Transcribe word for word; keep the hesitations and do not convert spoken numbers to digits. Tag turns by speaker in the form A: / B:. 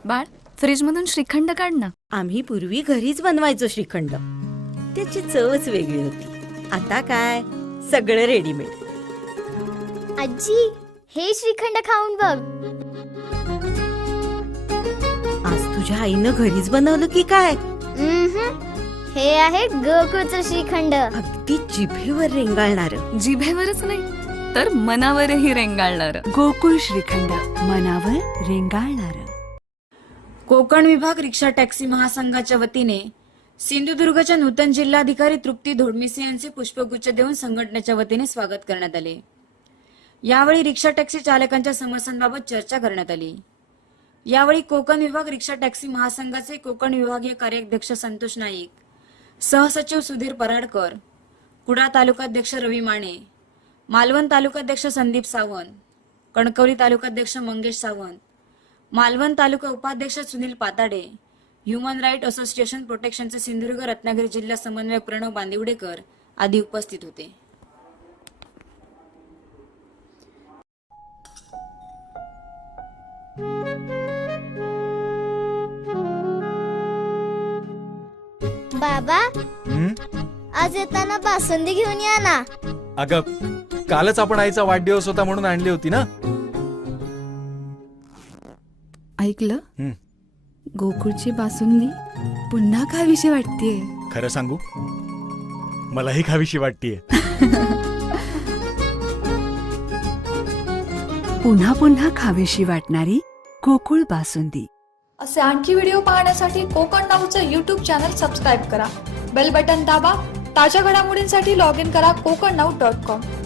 A: बाळ, फ्रीज मधून श्रीखंड काढ ना.
B: आम्ही पूर्वी घरीच बनवायचो श्रीखंड. त्याची चवच वेगळी होती. आता काय सगळं रेडीमेड.
C: आजी, हे श्रीखंड खाऊन बघ.
B: आज तुझ्या आईनं घरीच बनवलं की काय?
C: उम्हम. हे आहे गोकुळचं श्रीखंड.
B: अगदी जिभेवर रेंगाळणार.
A: जिभेवरच नाही तर मनावरही रेंगाळणार.
D: गोकुळ श्रीखंड, मनावर रेंगाळणार. कोकण विभाग रिक्षा टॅक्सी महासंघाच्या वतीने सिंधुदुर्गच्या नूतन जिल्हाधिकारी तृप्ती धोडमिसे यांचे पुष्पगुच्छ देऊन संघटनेच्या वतीने स्वागत करण्यात आले. यावेळी रिक्षा टॅक्सी चालकांच्या समस्यांबाबत चर्चा करण्यात आली. यावेळी कोकण विभाग रिक्षा टॅक्सी महासंघाचे कोकण विभागीय कार्याध्यक्ष संतोष नाईक, सहसचिव सुधीर पराडकर, कुडाळ तालुकाध्यक्ष रवी माने, मालवण तालुकाध्यक्ष संदीप सावंत, कणकवली तालुकाध्यक्ष मंगेश सावंत, मालवण तालुका उपाध्यक्ष Sunil Patade, human right association प्रोटेक्शनचे सिंधुदुर्ग रत्नागिरी जिल्हा समन्वयक प्रणव बांदिवडेकर आदी उपस्थित होते.
C: बाबा,
E: हं?
C: आज येताना बासुंदी घेऊन या ना.
E: अगं, कालच आपण आईचा वाढदिवस होता म्हणून आणली होती ना.
D: ऐकलं?
E: हं.
D: गोकुळची बासुंदी पुन्हा खावीशी वाटतेय.
E: खरं सांगू, मलाही खावीशी वाटतीये.
D: पुन्हा पुन्हा खावीशी वाटणारी गोकुळ बासुंदी.
F: असे आणखी व्हिडिओ पाहण्यासाठी कोकण नाऊचं यूट्यूब चॅनल सबस्क्राईब करा. बेल बटन दाबा. ताज्या घडामोडींसाठी लॉग इन करा कोकण नाऊ डॉट कॉम.